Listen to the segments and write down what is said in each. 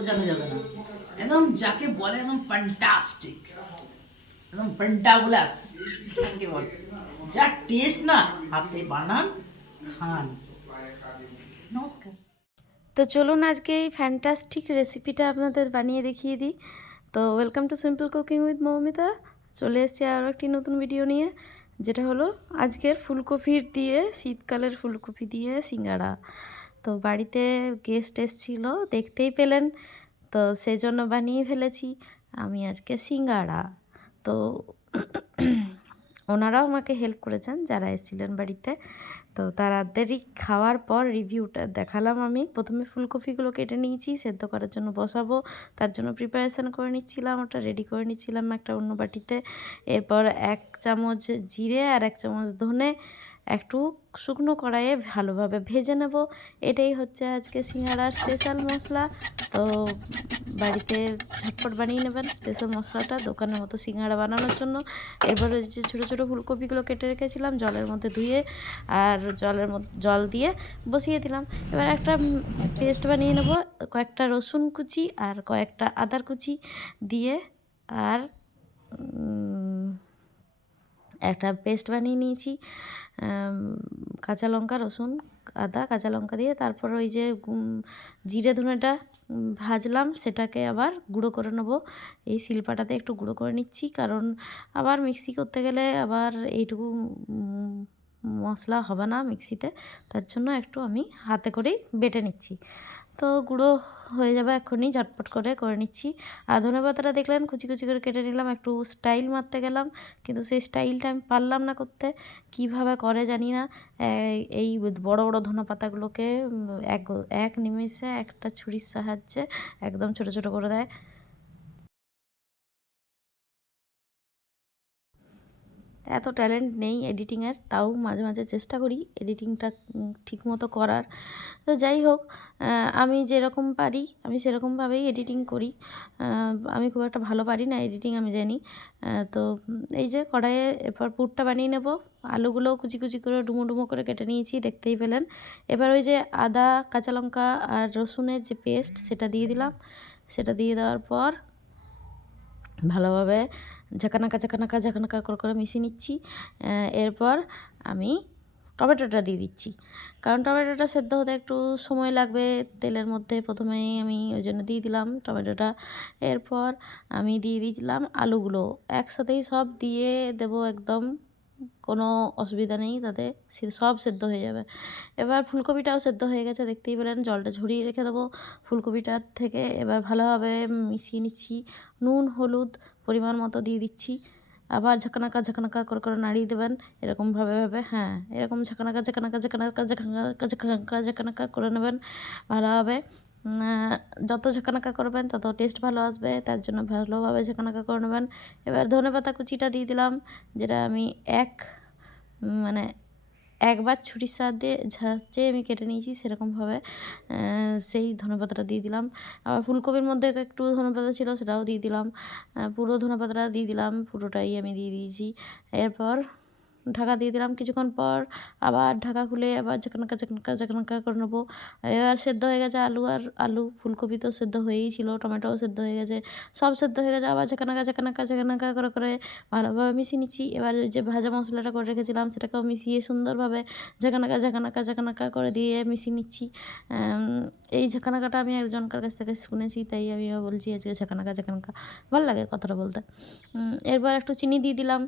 বোঝানো যাবে না। একদম যাকে বলে একদম ফ্যান্টাস্টিক, একদম ফ্যান্টাবুলাস যাকে বলে, যা টেস্ট না, হাতে বানান খান। নমস্কার। তো চলুন আজকে এই ফ্যান্টাস্টিক রেসিপিটা আপনাদের বানিয়ে দেখিয়ে দিই। তো welcome to simple cooking with Moumita. চলে এসেছি আরও একটি নতুন ভিডিও নিয়ে, যেটা হলো আজকের ফুলকপির দিয়ে, শীতকালের ফুলকপি দিয়ে সিঙ্গাড়া। তো বাড়িতে গেস্ট এসেছিল, দেখতেই পেলেন, তো সেই জন্য বানিয়ে ফেলেছি আমি আজকে সিঙ্গাড়া। তো ওনারাও আমাকে হেল্প করেছেন যারা এসেছিলেন বাড়িতে। তো তাড়াতাড়ি খাওয়ার পর রিভিউটা দেখালাম। আমি প্রথমে ফুলকপিগুলো কেটে নিয়েছি, সেদ্ধ করার জন্য বসাবো, তার জন্য প্রিপারেশান করে নিচ্ছিলাম, ওটা রেডি করে নিচ্ছিলাম একটা অন্য বাটিতে। এরপর 1 চামচ জিরে আর 1 চামচ ধনে একটু শুকনো কড়াইয়ে ভালোভাবে ভেজে নেব। এটাই হচ্ছে আজকে সিঙ্গাড়ার স্পেশাল মশলা। তো বাড়িতে ঝটপট বানিয়ে নেবেন স্পেশাল মশলাটা দোকানের মতো সিঙ্গাড়া বানানোর জন্য। এরপরে যে ছোটো ছোটো ফুলকপিগুলো কেটে রেখেছিলাম জলের মধ্যে ধুয়ে, আর জল দিয়ে বসিয়ে দিলাম। এবার একটা পেস্ট বানিয়ে নেব, কয়েকটা রসুন কুচি আর কয়েকটা আদার কুচি দিয়ে, আর একটা পেস্ট বানিয়ে নিয়েছি কাঁচা লঙ্কা, রসুন, আদা, কাঁচা লঙ্কা দিয়ে। তারপর ওই যে জিরে ধনেটা ভাজলাম, সেটাকে আবার গুঁড়ো করে নেবো। এই শিলপাটাতে একটু গুঁড়ো করে নিচ্ছি, কারণ আবার মিক্সি করতে গেলে আবার এইটুকু মশলা হবে না মিক্সিতে, তার জন্য একটু আমি হাতে করেই বেটে নিচ্ছি। তো গুঁড়ো হয়ে যাবে এক্ষুনি, ঝটপট করে করে নিচ্ছি। আর ধনেপাতাটা দেখলেন কুচি কুচি করে কেটে নিলাম, একটু স্টাইল মারতে গেলাম, কিন্তু সেই স্টাইলটা আমি পারলাম না করতে, কিভাবে করে জানি না। এই বড় বড় ধনেপাতাগুলোকে এক এক নিমেষে একটা ছুরির সাহায্যে একদম ছোট ছোট করে দেয়। এত ট্যালেন্ট নেই এডিটিংয়ের, তাও মাঝে মাঝে চেষ্টা করি এডিটিংটা ঠিকমতো করার। তো যাই হোক, আমি যেরকম পারি আমি সেরকমভাবেই এডিটিং করি। আমি খুব একটা ভালো পারি না এডিটিং, আমি জানি। তো এই যে কড়াইয়ে এরপর পুরটা বানিয়ে নেব। আলুগুলো কুচি কুচি করে ডুমো ডুমো করে কেটে নিয়েছি, দেখতেই পেলেন। এবার ওই যে আদা, কাঁচা লঙ্কা আর রসুনের যে পেস্ট, সেটা দিয়ে দিলাম। সেটা দিয়ে দেওয়ার পর ভালোভাবে ঝাঁকানাকা করে মিশিয়ে নিচ্ছি। এরপর আমি টমেটোটা দিয়ে দিচ্ছি, কারণ টমেটোটা সেদ্ধ হতে একটু সময় লাগবে তেলের মধ্যে। প্রথমেই আমি ওই জন্য দিয়ে দিলাম টমেটোটা। এরপর আমি দিয়ে দিলাম আলুগুলো, একসাথেই সব দিয়ে দেবো একদম, কোনো অসুবিধা নেই, তাতে সব সেদ্ধ হয়ে যাবে। এবার ফুলকপিটাও সেদ্ধ হয়ে গেছে, দেখতেই পেলেন। জলটা ঝরিয়ে রেখে দেবো ফুলকপিটার থেকে। এবার ভালোভাবে মিশিয়ে নিচ্ছি, নুন হলুদ পরিমাণ মতো দিয়ে দিচ্ছি। আবার ঝাঁকানাকা করে নাড়িয়ে দেবেন এরকমভাবে, হ্যাঁ, এরকম ঝাঁকানাকা করে নেবেন ভালোভাবে। যত ঝাঁকানাকা করবেন তত টেস্ট ভালো আসবে, তার জন্য ভালোভাবে ঝাঁকানাকা করে নেবেন। এবার ধনেপাতা কুচিটা দিয়ে দিলাম, যেটা আমি মানে একবার ছুরির সাহায্যে আমি কেটে নিয়েছি, সেরকমভাবে সেই ধনেপাতাটা দিয়ে দিলাম। আবার ফুলকপির মধ্যে একটু ধনেপাতা ছিল, সেটাও দিয়ে দিলাম। পুরো ধনেপাতাটা দিয়ে দিলাম, পুরোটাই আমি দিয়ে দিয়েছি। এরপর ঢাকা দিয়ে দিলাম। কিছুক্ষণ পর আবার ঢাকা খুলে আবার ঝাঁকানাকা করে নেবো। এবার সেদ্ধ হয়ে গেছে আলু, ফুলকপি তো সেদ্ধ হয়েই ছিল, টমেটোও সেদ্ধ হয়ে গেছে, সব সেদ্ধ হয়ে গেছে। আবার ঝাঁকানাকা করে ভালোভাবে মিশিয়ে নিচ্ছি। এবার ওই যে ভাজা মশলাটা করে রেখেছিলাম, সেটাকেও মিশিয়ে সুন্দরভাবে ঝাঁকানাকা করে দিয়ে মিশিয়ে নিচ্ছি। এই ঝাঁকানাকাটা আমি একজনকার কাছ থেকে শুনেছি, তাই আমিও বলছি আজকে ঝাঁকানাকা। ভালো লাগে কথাটা বলতে। এরপর একটু চিনি দিয়ে দিলাম,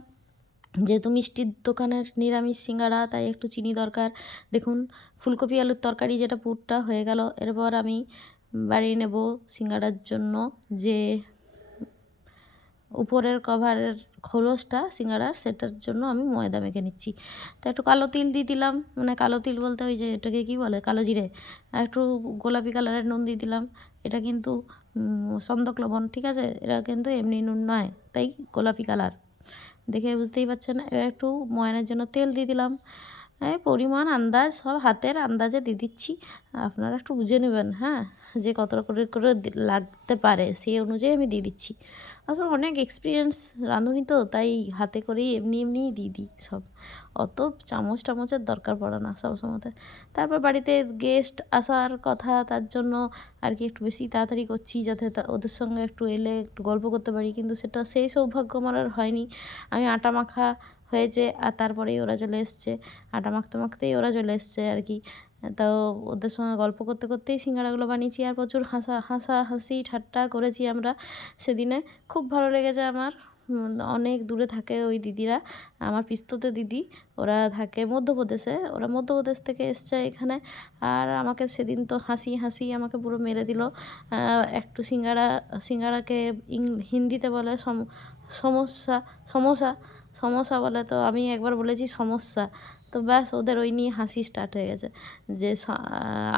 যেহেতু মিষ্টির দোকানের নিরামিষ সিঙ্গাড়া, তাই একটু চিনি দরকার। দেখুন, ফুলকপি আলুর তরকারি যেটা পুরটা হয়ে গেল। এরপর আমি বানিয়ে নেব সিঙ্গাড়ার জন্য যে উপরের কভারের খোলসটা সিঙ্গাড়ার, সেটার জন্য আমি ময়দা মেখে নিচ্ছি। তো একটু কালো তিল দিয়ে দিলাম, মানে কালো তিল বলতে ওই যে এটাকে কী বলে, কালো জিরে। একটু গোলাপি কালারের নুন দিয়ে দিলাম। এটা কিন্তু সন্দক লবণ, ঠিক আছে, এটা কিন্তু এমনি নুন নয়, তাই গোলাপি কালার দেখে বুঝতেই পারছেন। এবার একটু ময়ানের জন্য তেল দিয়ে দিলাম। এই পরিমাণ আন্দাজ সব হাতের আন্দাজে দিয়ে দিচ্ছি, আপনারা একটু বুঝে নেবেন, হ্যাঁ, যে কতটা করে করে লাগতে পারে সেই অনুযায়ী আমি দিয়ে দিচ্ছি। আসলে অনেক এক্সপিরিয়েন্স রাঁধুনি তো, তাই হাতে করেই এমনি এমনিই দিয়ে দিই সব, অত চামচ টামচের দরকার পড়ে না সব সময়তে। তারপর বাড়িতে গেস্ট আসার কথা, তার জন্য আর কি একটু বেশি তাড়াতাড়ি করছি, যাতে ওদের সঙ্গে একটু এলে একটু গল্প করতে পারি, কিন্তু সেটা সেই সৌভাগ্য আমার আর হয়নি। আমি আটা মাখা হয়েছে আর তারপরেই ওরা চলে এসছে, আটা মাখতে মাখতেই ওরা চলে এসছে আর কি। তো ওদের সঙ্গে গল্প করতে করতেই সিঙ্গাড়াগুলো বানিয়েছি, আর প্রচুর হাসাহাসি ঠাট্টা করেছি আমরা সেদিনে। খুব ভালো লেগেছে আমার। অনেক দূরে থাকে ওই দিদিরা, আমার পিস্ততে দিদি, ওরা থাকে মধ্যপ্রদেশে, ওরা মধ্যপ্রদেশ থেকে এসছে এখানে। আর আমাকে সেদিন তো হাসি আমাকে পুরো মেরে দিল। একটু সিঙ্গাড়াকে হিন্দিতে বলে সমস্যা, সমোসা, সমস্যা বলে, তো আমি একবার বলেছি সমস্যা, তো ব্যাস ওদের ওই নিয়ে হাসি স্টার্ট হয়ে গেছে যে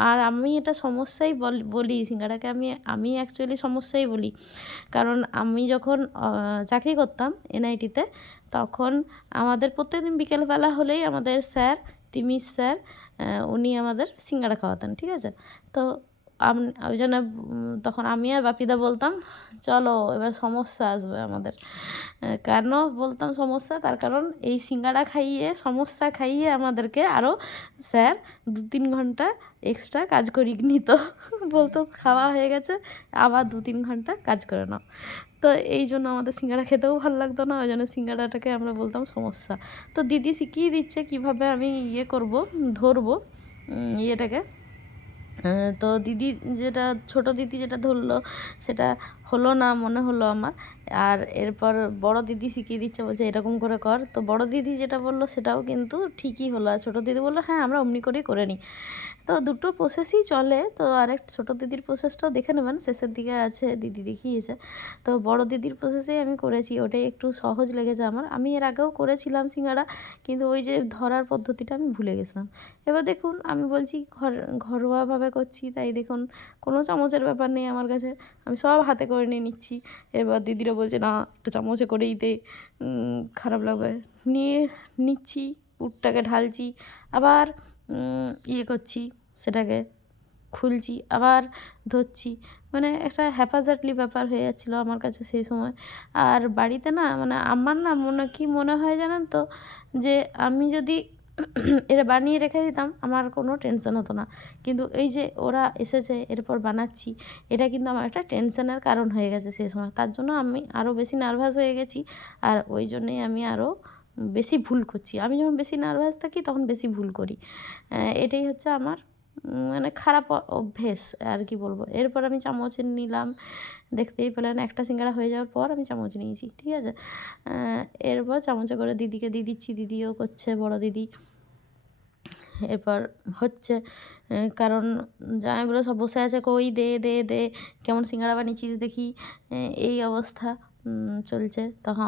আর আমি এটা সমস্যাই বলি সিঙ্গাড়াকে, আমি অ্যাকচুয়ালি সমস্যাই বলি। কারণ আমি যখন চাকরি করতাম এনআইটিতে, তখন আমাদের প্রত্যেকদিন বিকেলবেলা হলেই আমাদের স্যার, তিমির স্যার, উনি আমাদের সিঙ্গাড়া খাওয়াতেন, ঠিক আছে। তো ওই জন্য তখন আমি আর বাপিদা বলতাম, চলো এবার সমস্যা আসবে আমাদের। কেন বলতাম সমস্যা, তার কারণ এই সিঙ্গাড়া খাইয়ে, সমস্যা খাইয়ে আমাদেরকে আরও স্যার 2-3 ঘন্টা এক্সট্রা কাজ করিয়ে নিত। বলতো খাওয়া হয়ে গেছে, আবার 2-3 ঘন্টা কাজ করে নাও। তো এই জন্য আমাদের সিঙ্গাড়া খেতেও ভালো লাগতো না, ওই জন্য সিঙ্গাড়াটাকে আমরা বলতাম সমস্যা। তো দিদি শিখিয়ে দিচ্ছে কীভাবে আমি ধরবো ইয়েটাকে। তো দিদি ছোট দিদি যেটা ধরলো সেটা হলো না মনে হলো আমার। আর এরপর বড় দিদি শিখিয়ে দিচ্ছে, বলছে এরকম করে কর। তো বড় দিদি যেটা বললো সেটাও কিন্তু ঠিকই হলো, আর ছোটো দিদি বললো হ্যাঁ আমরা অমনি করেই করে নিই। তো দুটো প্রসেসই চলে। তো আরেক ছোটো দিদির প্রসেসটাও দেখে নেবেন, শেষের দিকে আছে, দিদি দেখিয়েছে। তো বড় দিদির প্রসেসেই আমি করেছি, ওটাই একটু সহজ লেগেছে আমার। আমি এর আগেও করেছিলাম সিঙ্গাড়া, কিন্তু ওই যে ধরার পদ্ধতিটা আমি ভুলে গেছিলাম। এবার দেখুন আমি বলছি ঘরোয়াভাবে করছি, তাই দেখুন কোনো চামচের ব্যাপার নেই আমার কাছে, আমি সব হাতে করে নিয়ে নিচ্ছি। এবার দিদিরা বলছে না একটু চামচে করেই দে, খারাপ লাগবে। নিয়ে নিচ্ছি, পুরটাকে ঢালছি, আবার করছি, সেটাকে খুলছি, আবার ধরছি, মানে একটা হ্যাপাজার্টলি ব্যাপার হয়ে যাচ্ছিলো আমার কাছে সেই সময়। আর বাড়িতে না মানে আমার না মনে হয় জানেন তো, যে আমি যদি এটা বানিয়ে রেখে দিতাম আমার কোনো টেনশন হতো না, কিন্তু এই যে ওরা এসেছে এরপর বানাচ্ছি, এটা কিন্তু আমার একটা টেনশনের কারণ হয়ে গেছে সেই সময়। তার জন্য আমি আরও বেশি নার্ভাস হয়ে গেছি, আর ওই জন্যেই আমি আরও বেশি ভুল করছি। আমি যখন বেশি নার্ভাস থাকি তখন বেশি ভুল করি। এটাই হচ্ছে আমার মানে খারাপ অভ্যেস আর কি বলবো। এরপর আমি চামচ নিলাম, দেখতেই পেলেন একটা সিঙ্গাড়া হয়ে যাওয়ার পর আমি চামচ নিয়েছি, ঠিক আছে। এরপর চামচে করে দিদিকে দিয়ে দিচ্ছি, দিদিও করছে, বড় দিদি। এরপর হচ্ছে কারণ জামাইগুলো সব বসে আছে, কই দে দে দে, কেমন সিঙ্গাড়া বানিয়েছিস দেখি, এই অবস্থা চলছে। তখন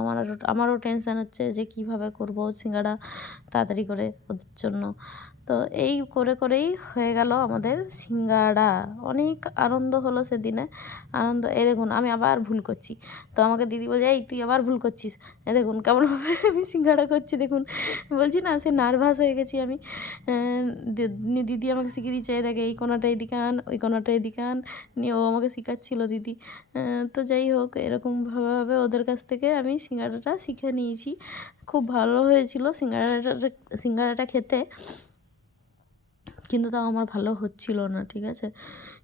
আমারও টেনশান হচ্ছে যে কীভাবে করবো সিঙ্গাড়া তাড়াতাড়ি করে ওদের জন্য। তো এই করেই হয়ে গেল আমাদের সিঙ্গাড়া। অনেক আনন্দ হলো সেদিনে, এই দেখুন আমি আবার ভুল করছি। তো আমাকে দিদি বলছে এই তুই আবার ভুল করছিস, দেখুন কেমনভাবে আমি সিঙ্গাড়া করছি দেখুন। বলছি না সে নার্ভাস হয়ে গেছি আমি। দিদি আমাকে শিখিয়ে দিচ্ছে, দেখে এই কোনাটা এদিকে আন, ওই কোনাটা এদিকে আন, নিয়ে ও আমাকে শেখাচ্ছিলো দিদি। তো যাই হোক এরকমভাবে ওদের কাছ থেকে আমি সিঙ্গাড়াটা শিখে নিয়েছি। খুব ভালো হয়েছিল সিঙ্গাড়াটা খেতে, কিন্তু তাও আমার ভালো হচ্ছিল না, ঠিক আছে।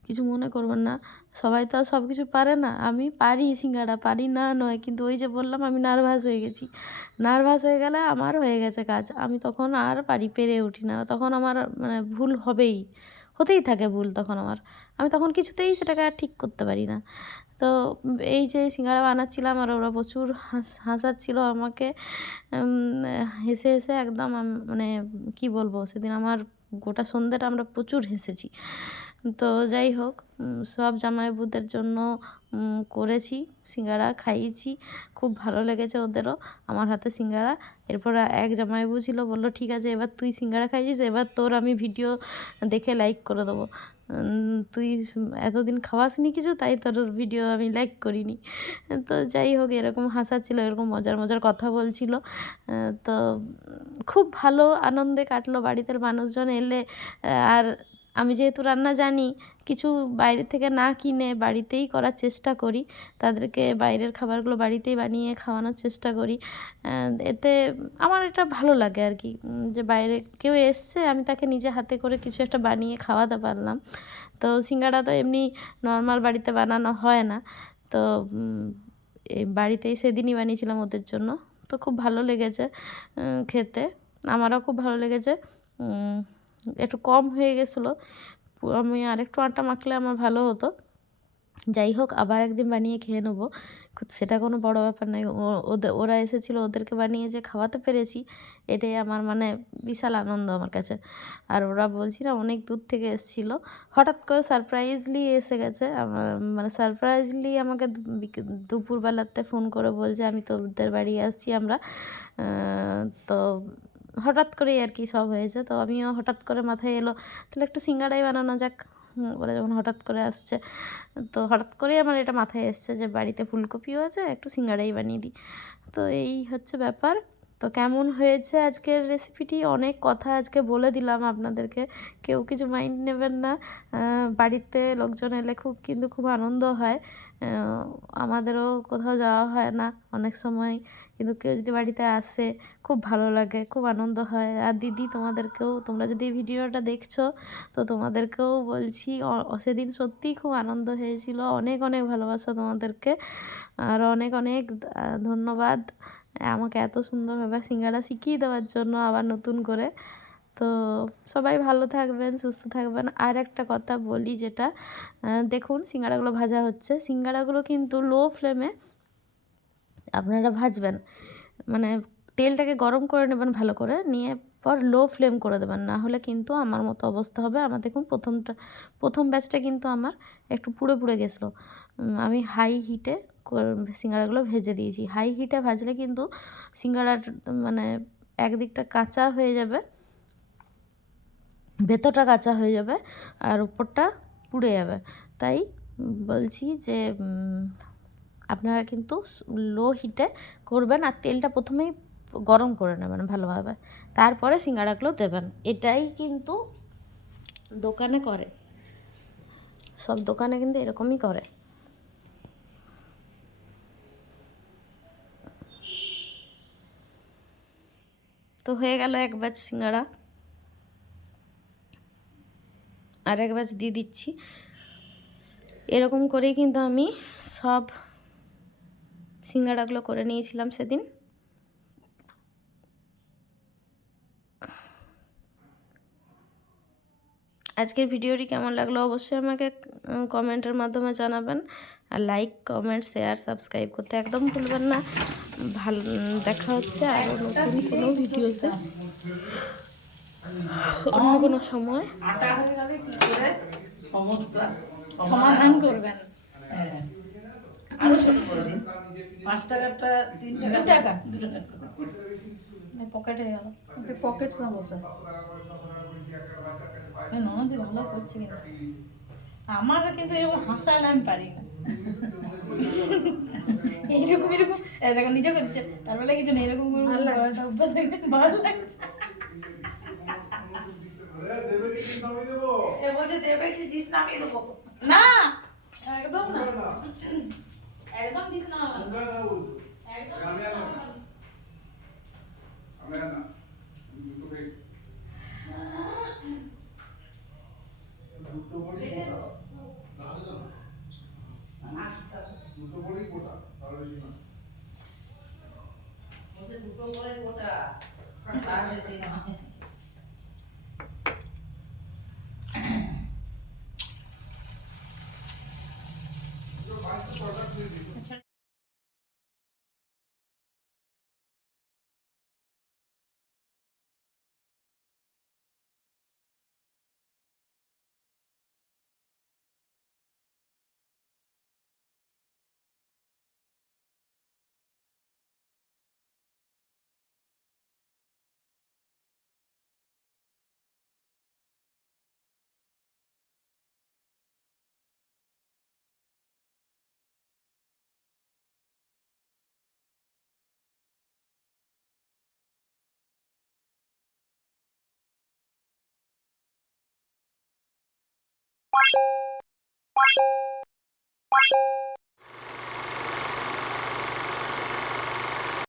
কিছু মনে করবেন না, সবাই তো আর সব কিছু পারে না। আমি পারি সিঙ্গাড়া, পারি না নয়, কিন্তু ওই যে বললাম আমি নার্ভাস হয়ে গেছি। নার্ভাস হয়ে গেলে আমার হয়ে গেছে কাজ, আমি তখন আর পেরে উঠি না। তখন আমার মানে ভুল হতেই থাকে ভুল তখন আমার। আমি তখন কিছুতেই সেটাকে আর ঠিক করতে পারি না। তো এই যে সিঙ্গাড়া বানাচ্ছিলাম আর ওরা প্রচুর হাসাচ্ছিল আমাকে, হেসে হেসে একদম মানে কি বলবো, সেদিন আমার গোটা সন্ধ্যাটা আমরা প্রচুর হেসেছি। তো যাই হোক সব জামাইবাবুদের জন্য করেছি সিঙ্গাড়া, খাইয়েছি, খুব ভালো লেগেছে ওদেরও আমার হাতে সিঙ্গাড়া। এরপর এক জামাইবাবু ছিল, বললো ঠিক আছে এবার তুই সিঙ্গাড়া খাইছিস, এবার তোর আমি ভিডিও দেখে লাইক করে দেবো। তুই এতদিন খাওয়াসনি কিছু, তাই তোর ভিডিও আমি লাইক করিনি। তো যাই হোক, এরকম হাসাচ্ছিল, এরকম মজার মজার কথা বলছিল। তো খুব ভালো আনন্দে কাটলো। বাড়িতে মানুষজন এলে আর আমি যেহেতু রান্না জানি, কিছু বাইরে থেকে না কিনে বাড়িতেই করার চেষ্টা করি। তাদেরকে বাইরের খাবারগুলো বাড়িতেই বানিয়ে খাওয়ানোর চেষ্টা করি। এতে আমার এটা ভালো লাগে আর কি, যে বাইরে কেউ এসছে, আমি তাকে নিজে হাতে করে কিছু একটা বানিয়ে খাওয়াতে পারলাম। তো সিঙ্গাড়া তো এমনি নর্মাল বাড়িতে বানানো হয় না, তো এই বাড়িতেই সেদিনই বানিয়েছিলাম ওদের জন্য। তো খুব ভালো লেগেছে খেতে, আমারও খুব ভালো লেগেছে। একটু কম হয়ে গেছিলো, আমি আরেকটু আটা মাখলে আমার ভালো হতো। যাই হোক, আবার একদিন বানিয়ে খেয়ে নেবো, সেটা কোনো বড় ব্যাপার নয়। ওরা এসেছিলো, ওদেরকে বানিয়ে যে খাওয়াতে পেরেছি, এটাই আমার মানে বিশাল আনন্দ আমার কাছে। আর ওরা বলছি না অনেক দূর থেকে এসেছিলো, হঠাৎ করে সারপ্রাইজলি এসে গেছে। আমার মানে সারপ্রাইজলি আমাকে দুপুরবেলাতে ফোন করে বলছে আমি তোদের বাড়ি আসছি আমরা। তো হঠাৎ করেই আর কি সব হয়েছে। তো আমিও হঠাৎ করে মাথায় এলো তাহলে একটু সিঙ্গাড়াই বানানো যাক। ওরা যখন হঠাৎ করে আসছে, তো হঠাৎ করেই আমার এটা মাথায় এসছে যে বাড়িতে ফুলকপিও আছে, একটু সিঙ্গাড়াই বানিয়ে দিই। তো এই হচ্ছে ব্যাপার। তো কেমন হয়েছে আজকের রেসিপিটি, অনেক কথা আজকে বলে দিলাম আপনাদেরকে, কেউ কিছু মাইন্ড নেবেন না। বাড়িতে লোকজন এলে খুব আনন্দ হয়। আমাদেরও কোথাও যাওয়া হয় না অনেক সময়, কিন্তু কেউ যদি বাড়িতে আসে খুব ভালো লাগে, খুব আনন্দ হয়। আর দিদি, তোমরা যদি ভিডিওটা দেখছো, তো তোমাদেরকেও বলছি সেদিন সত্যিই খুব আনন্দ হয়েছিল। অনেক অনেক ভালোবাসা তোমাদেরকে, আর অনেক অনেক ধন্যবাদ আমাকে এত সুন্দরভাবে সিঙ্গাড়া শিখিয়ে দেওয়ার জন্য আবার নতুন করে। তো সবাই ভালো থাকবেন, সুস্থ থাকবেন। আর একটা কথা বলি, যেটা দেখুন সিঙ্গাড়াগুলো ভাজা হচ্ছে, সিঙ্গাড়াগুলো কিন্তু লো ফ্লেমে আপনারা ভাজবেন, মানে তেলটাকে গরম করে নেবেন ভালো করে, নিয়ে পর লো ফ্লেম করে দেবেন, না হলে কিন্তু আমার মতো অবস্থা হবে। আমার দেখুন প্রথম ব্যাচটা কিন্তু আমার একটু পুড়ে পুড়ে গেছিলো। আমি হাই হিটে সিঙ্গাড়াগুলো ভেজে দিয়েছি। হাই হিটে ভাজলে কিন্তু সিঙ্গাড়ার মানে একদিকটা কাঁচা হয়ে যাবে, ভেতরটা কাঁচা হয়ে যাবে, আর উপরটা পুড়ে যাবে। তাই বলছি যে আপনারা কিন্তু লো হিটে করবেন, আর তেলটা প্রথমেই গরম করে নেবেন ভালোভাবে, তারপরে সিঙ্গাড়াগুলো দেবেন। এটাই কিন্তু দোকানে করে, সব দোকানে কিন্তু এরকমই করে। তো হয়ে গেল এক ব্যাচ সিঙ্গাড়া, আর এক ব্যাচ দিয়ে দিচ্ছি। এরকম করেই কিন্তু আমি সব সিঙ্গাড়াগুলো করে নিয়েছিলাম সেদিন। আজকের ভিডিওটি কেমন লাগলো অবশ্যই আমাকে কমেন্টের মাধ্যমে জানাবেন, আর লাইক, কমেন্ট, শেয়ার, সাবস্ক্রাইব করতে একদম ভুলবেন না। ভালো দেখা হচ্ছে আরও নতুন কোনো ভিডিওতে অন্য কোনো সময়। আটা হয়ে গেলে কি করে সমস্যা সমাধান করবেন। হ্যাঁ, আরো ছোট করে দিন। 5 টাকাটা 3 টাকা 2 টাকা। 2 টাকা করে দিন। পকেটে গেল, এটা পকেট সমস্যা। ননদি ভালো করছে, কিন্তু আমার কিন্তু এরকম হাসালে আমি পারি না। এইরকম এরকম দেখো নিজে করছে, তারপরে কিছু না, এরকম করে অভ্যাস ভালো লাগছে। এ বলছে দেবে কি জিনিস নামিয়ে দেবো। না, একদম না, একদম দিস না, দুটো করে গোটা, তার বেশি নয়।